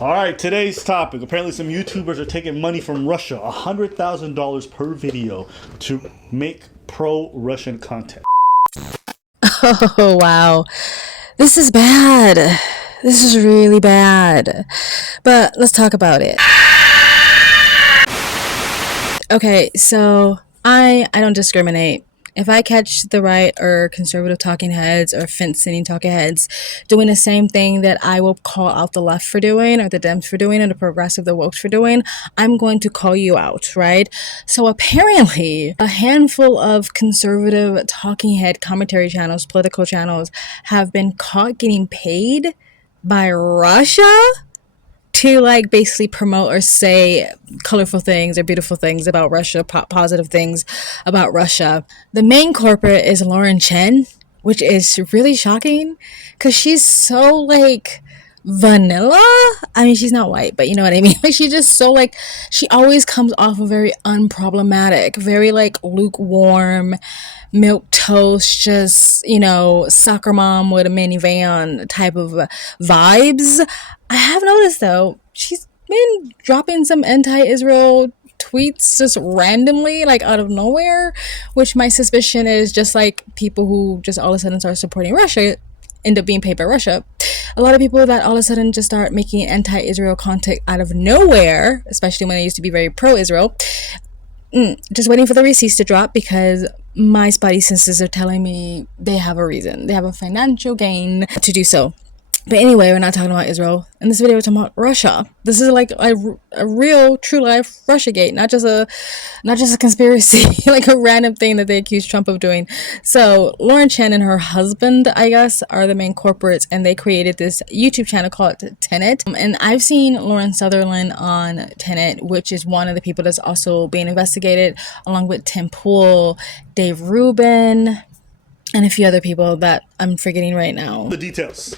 All right, today's topic. Apparently, some YouTubers are taking money from Russia, $100,000 per video, to make pro-Russian content. Oh, wow. This is bad. This is really bad. But let's talk about it. Okay, so I don't discriminate. If I catch the right or conservative talking heads or fence-sitting talking heads doing the same thing that I will call out the left for doing, or the Dems for doing, or the progressive, the woke for doing, I'm going to call you out, right? So apparently, a handful of conservative talking head commentary channels, political channels, have been caught getting paid by Russia to like basically promote or say colorful things or beautiful things about Russia, positive things about Russia. The main corporate is Chen, which is really shocking because she's so like vanilla. I mean, she's not white, but you know what I mean. Like, she's just so like, she always comes off of very unproblematic, very like lukewarm, milk toast, just, you know, soccer mom with a minivan type of vibes. I have noticed though, she's been dropping some anti-Israel tweets just randomly, like out of nowhere, which my suspicion is just like people who just all of a sudden start supporting Russia end up being paid by Russia. A lot of people that all of a sudden just start making anti-Israel content out of nowhere, especially when they used to be very pro-Israel. Just waiting for the receipts to drop because my spidey senses are telling me they have a reason. They have a financial gain to do so. But anyway, we're not talking about Israel. In this video, we're talking about Russia. This is like a real, true life Russiagate, not just a conspiracy, like a random thing that they accuse Trump of doing. So Chen and her husband, I guess, are the main corporates, and they created this YouTube channel called Tenet. And I've seen Lauren Sutherland on Tenet, which is one of the people that's also being investigated, along with Tim Pool, Dave Rubin, and a few other people that I'm forgetting right now. The details.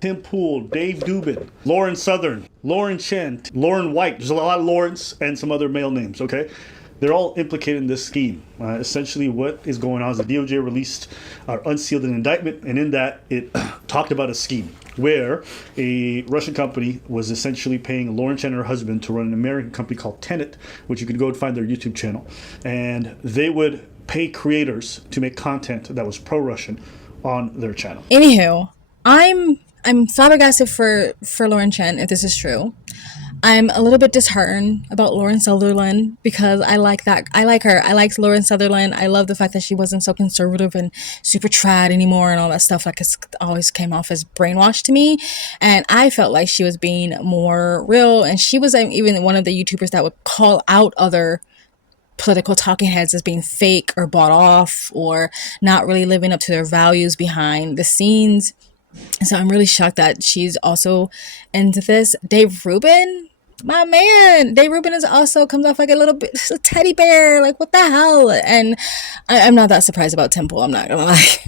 Tim Pool, Dave Dubin, Lauren Southern, Lauren Chen, Lauren White. There's a lot of Lawrence and some other male names, okay? They're all implicated in this scheme. Essentially, what is going on is the DOJ released or unsealed an indictment, and in that, it talked about a scheme where a Russian company was essentially paying Lauren Chen and her husband to run an American company called Tenet, which you could go and find their YouTube channel, and they would pay creators to make content that was pro-Russian on their channel. Anywho, I'm flabbergasted for Lauren Chen, if this is true. I'm a little bit disheartened about Lauren Sutherland because I like her. I like Lauren Sutherland. I love the fact that she wasn't so conservative and super trad anymore and all that stuff. Like, it always came off as brainwashed to me. And I felt like she was being more real. And she was even one of the YouTubers that would call out other political talking heads as being fake or bought off or not really living up to their values behind the scenes. So I'm really shocked that she's also into this. Dave Rubin, my man, Dave Rubin is also comes off like a little bit a teddy bear. Like, what the hell? And I'm not that surprised about Temple. I'm not gonna lie.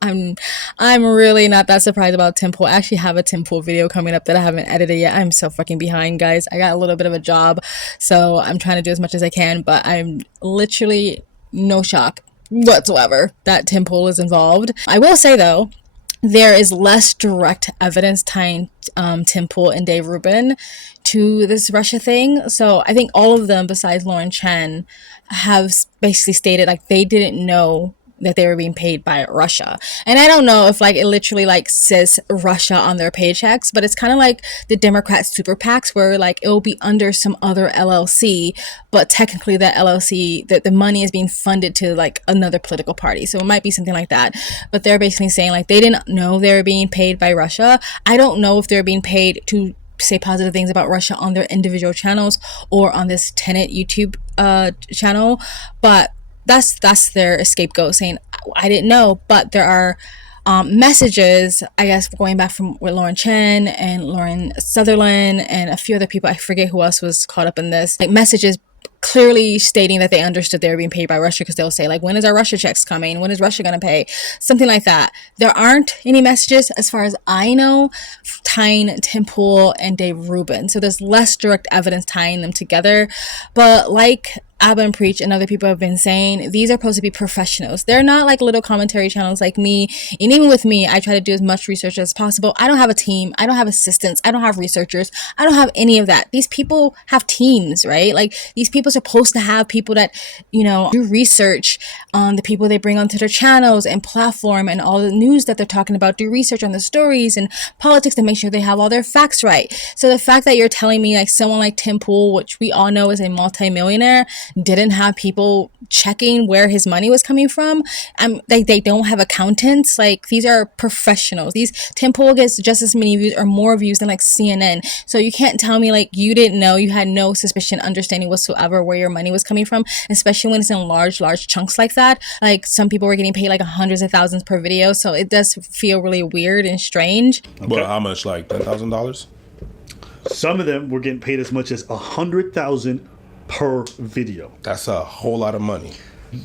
I'm really not that surprised about Tim Pool. I actually have a Tim Pool video coming up that I haven't edited yet. I'm so fucking behind, guys. I got a little bit of a job, so I'm trying to do as much as I can, but I'm literally no shock whatsoever that Tim Pool is involved. I will say though, there is less direct evidence tying Tim Pool and Dave Rubin to this Russia thing. So I think all of them besides Lauren Chen have basically stated like they didn't know that they were being paid by Russia. And I don't know if like it literally like says Russia on their paychecks, but it's kind of like the Democrat super PACs where like it will be under some other LLC, but technically that LLC, that the money is being funded to like another political party. So it might be something like that. But they're basically saying like they didn't know they were being paid by Russia. I don't know if they're being paid to say positive things about Russia on their individual channels or on this Tenet YouTube channel, but that's their scapegoat saying I didn't know. But there are messages, I guess, going back from with Lauren Chen and Lauren Sutherland and a few other people, I forget who else was caught up in this, like messages clearly stating that they understood they were being paid by Russia, because they'll say like, when is our Russia checks coming? When is Russia going to pay? Something like that. There aren't any messages, as far as I know, tying Tim Pool and Dave Rubin. So there's less direct evidence tying them together. But like Abba and Preach and other people have been saying, these are supposed to be professionals. They're not like little commentary channels like me. And even with me, I try to do as much research as possible. I don't have a team. I don't have assistants. I don't have researchers. I don't have any of that. These people have teams, right? Like these people are supposed to have people that, do research on the people they bring onto their channels and platform and all the news that they're talking about, do research on the stories and politics to make sure they have all their facts right. So the fact that you're telling me like someone like Tim Pool, which we all know is a multimillionaire, didn't have people checking where his money was coming from. Like they don't have accountants. Like these are professionals. Tim Pool gets just as many views or more views than like CNN. So you can't tell me like you didn't know, you had no suspicion, understanding whatsoever where your money was coming from, especially when it's in large chunks like that. Like some people were getting paid like hundreds of thousands per video. So it does feel really weird and strange. Okay. Well, how much? Like $10,000? Some of them were getting paid as much as $100,000 per video. That's a whole lot of money.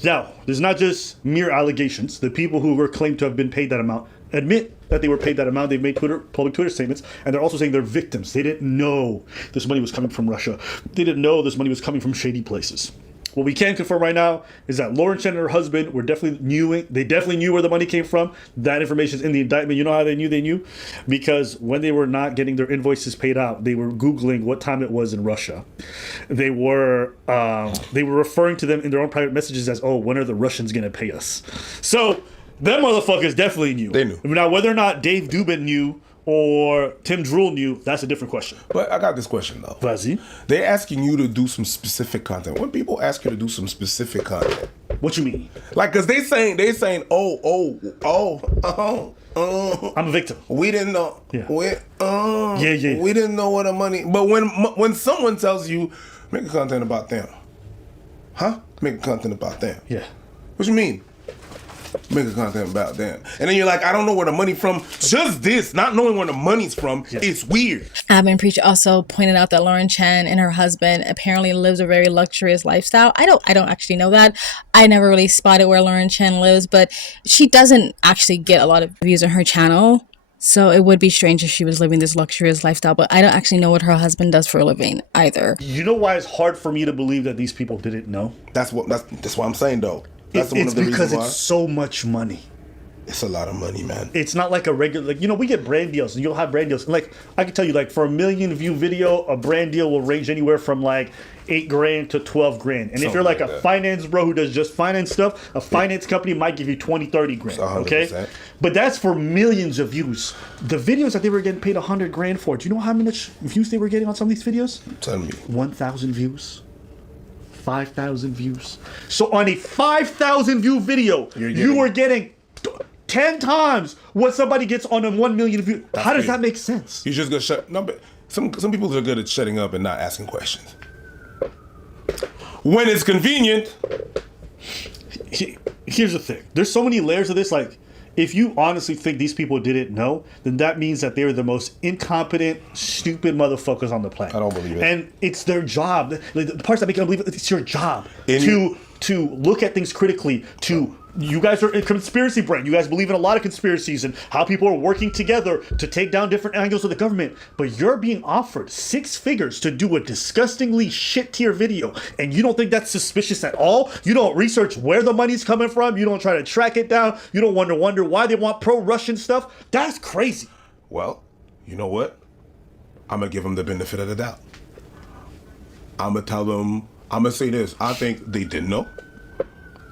Now, there's not just mere allegations. The people who were claimed to have been paid that amount admit that they were paid that amount. They've made public Twitter statements, and they're also saying they're victims. They didn't know this money was coming from Russia. They didn't know this money was coming from shady places. What we can confirm right now is that Lauren Chen and her husband were definitely knew where the money came from. That information is in the indictment. You know how they knew? Because when they were not getting their invoices paid out, they were Googling what time it was in Russia. They were referring to them in their own private messages as, oh, when are the Russians going to pay us? So them motherfuckers definitely knew. They knew. Now, whether or not Dave Dubin knew or Tim Drool knew, that's a different question. But I got this question though. Vas-y. They're asking you to do some specific content. When people ask you to do some specific content, what you mean? Like, cause they saying, I'm a victim. We didn't know. Yeah. We didn't know what the money. But when someone tells you, make a content about them, make a content about them. Yeah. What you mean? Make a content about them. And then you're like, I don't know where the money from. Just this, not knowing where the money's from, it's weird. Abba and Preach also pointed out that Lauren Chen and her husband apparently lives a very luxurious lifestyle. I don't actually know that. I never really spotted where Lauren Chen lives, but she doesn't actually get a lot of views on her channel. So it would be strange if she was living this luxurious lifestyle, but I don't actually know what her husband does for a living either. You know why it's hard for me to believe that these people didn't know? That's what I'm saying though. It's because it's so much money. It's a lot of money, man. It's not like a regular, we get brand deals, and you'll have brand deals. And like, I can tell you, like, for a 1 million view video, a brand deal will range anywhere from like $8,000 to $12,000. And if you're like a finance bro who does just finance stuff, a finance company might give you $20,000-$30,000. Okay, but that's for millions of views. The videos that they were getting paid $100,000 for, do you know how much views they were getting on some of these videos? Tell me. 1,000 views. 5,000 views. So on a 5,000 view video, you were getting 10 times what somebody gets on a 1 million view. How does that make sense? You just gonna shut. No, but some people are good at shutting up and not asking questions. When it's convenient. Here's the thing. There's so many layers of this. Like, if you honestly think these people didn't know, then that means that they're the most incompetent, stupid motherfuckers on the planet. I don't believe it. And it's their job. The parts that make you believe it, it's your job to look at things critically, you guys are a conspiracy brain. You guys believe in a lot of conspiracies and how people are working together to take down different angles of the government. But you're being offered 6 figures to do a disgustingly shit tier video, and you don't think that's suspicious at all? You don't research where the money's coming from. You don't try to track it down. You don't wonder why they want pro-Russian stuff. That's crazy. Well, you know what? I'm going to give them the benefit of the doubt. I'm going to say this. I think they didn't know,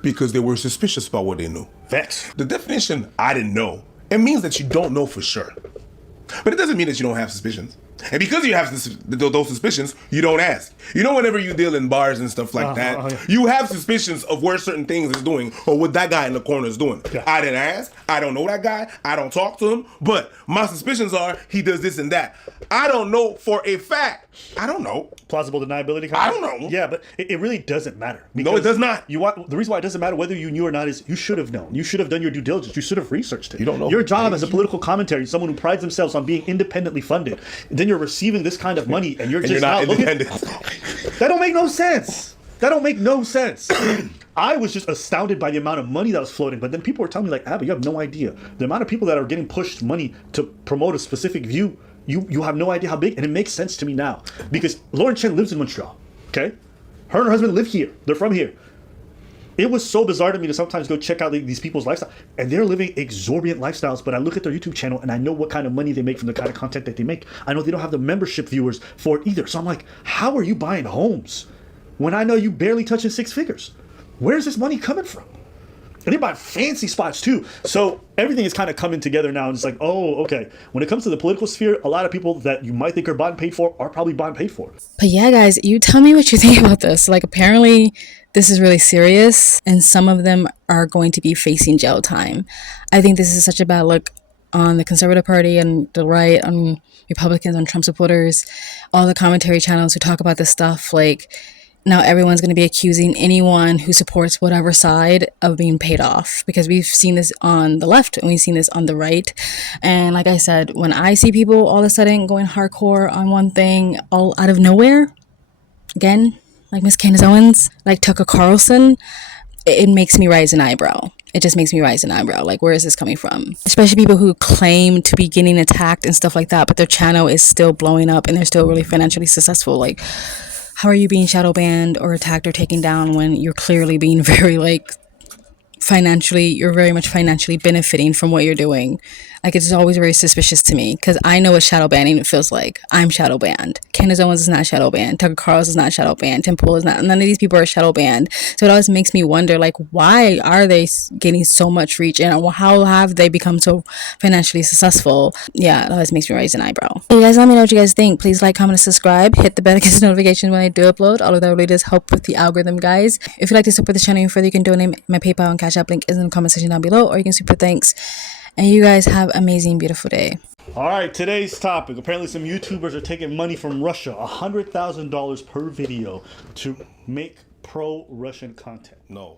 because they were suspicious about what they knew. Facts. The definition, I didn't know, it means that you don't know for sure. But it doesn't mean that you don't have suspicions. And because you have those suspicions, you don't ask. Whenever you deal in bars and stuff like that, you have suspicions of where certain things is doing or what that guy in the corner is doing. Yeah. I didn't ask. I don't know that guy. I don't talk to him. But my suspicions are he does this and that. I don't know for a fact. I don't know. Plausible deniability? I don't know. Yeah, but it really doesn't matter. No, it does not. The reason why it doesn't matter whether you knew or not is you should have known. You should have done your due diligence. You should have researched it. You don't know. Your job as a political commentary, someone who prides themselves on being independently funded, and then you're receiving this kind of money, and you're just not independent. That don't make no sense. I was just astounded by the amount of money that was floating, but then people were telling me like, Abba, you have no idea. The amount of people that are getting pushed money to promote a specific view, you have no idea how big, and it makes sense to me now. Because Lauren Chen lives in Montreal, okay? Her and her husband live here. They're from here. It was so bizarre to me to sometimes go check out these people's lifestyle, and they're living exorbitant lifestyles. But I look at their YouTube channel and I know what kind of money they make from the kind of content that they make. I know they don't have the membership viewers for it either. So I'm like, how are you buying homes when I know you barely touching 6 figures? Where's this money coming from? And they're buying fancy spots too. So everything is kind of coming together now. And it's like, oh, okay. When it comes to the political sphere, a lot of people that you might think are bought and paid for are probably bought and paid for. But yeah, guys, you tell me what you think about this. Like, apparently this is really serious, and some of them are going to be facing jail time. I think this is such a bad look on the Conservative Party and the right, on Republicans, on Trump supporters, all the commentary channels who talk about this stuff. Like, now everyone's going to be accusing anyone who supports whatever side of being paid off, because we've seen this on the left and we've seen this on the right. And like I said, when I see people all of a sudden going hardcore on one thing all out of nowhere, again, like Miss Candace Owens, like Tucker Carlson, it makes me raise an eyebrow. It just makes me raise an eyebrow. Like, where is this coming from? Especially people who claim to be getting attacked and stuff like that, but their channel is still blowing up and they're still really financially successful. Like, how are you being shadow banned or attacked or taken down when you're clearly being very, like, you're very much financially benefiting from what you're doing? Like, it's always very suspicious to me, because I know what shadow banning feels like. I'm shadow banned. Candace Owens is not shadow banned. Tucker Carlson is not shadow banned. Tim Pool is not. None of these people are shadow banned. So it always makes me wonder, like, why are they getting so much reach, and how have they become so financially successful? Yeah, it always makes me raise an eyebrow. Hey guys, let me know what you guys think. Please like, comment, and subscribe. Hit the bell to get notifications when I do upload. All of that really does help with the algorithm, guys. If you'd like to support the channel even further, you can donate. My PayPal and Cash App link is in the comment section down below, or you can super thanks. And you guys have an amazing, beautiful day. All right, today's topic. Apparently some YouTubers are taking money from Russia, $100,000 per video, to make pro-Russian content. No.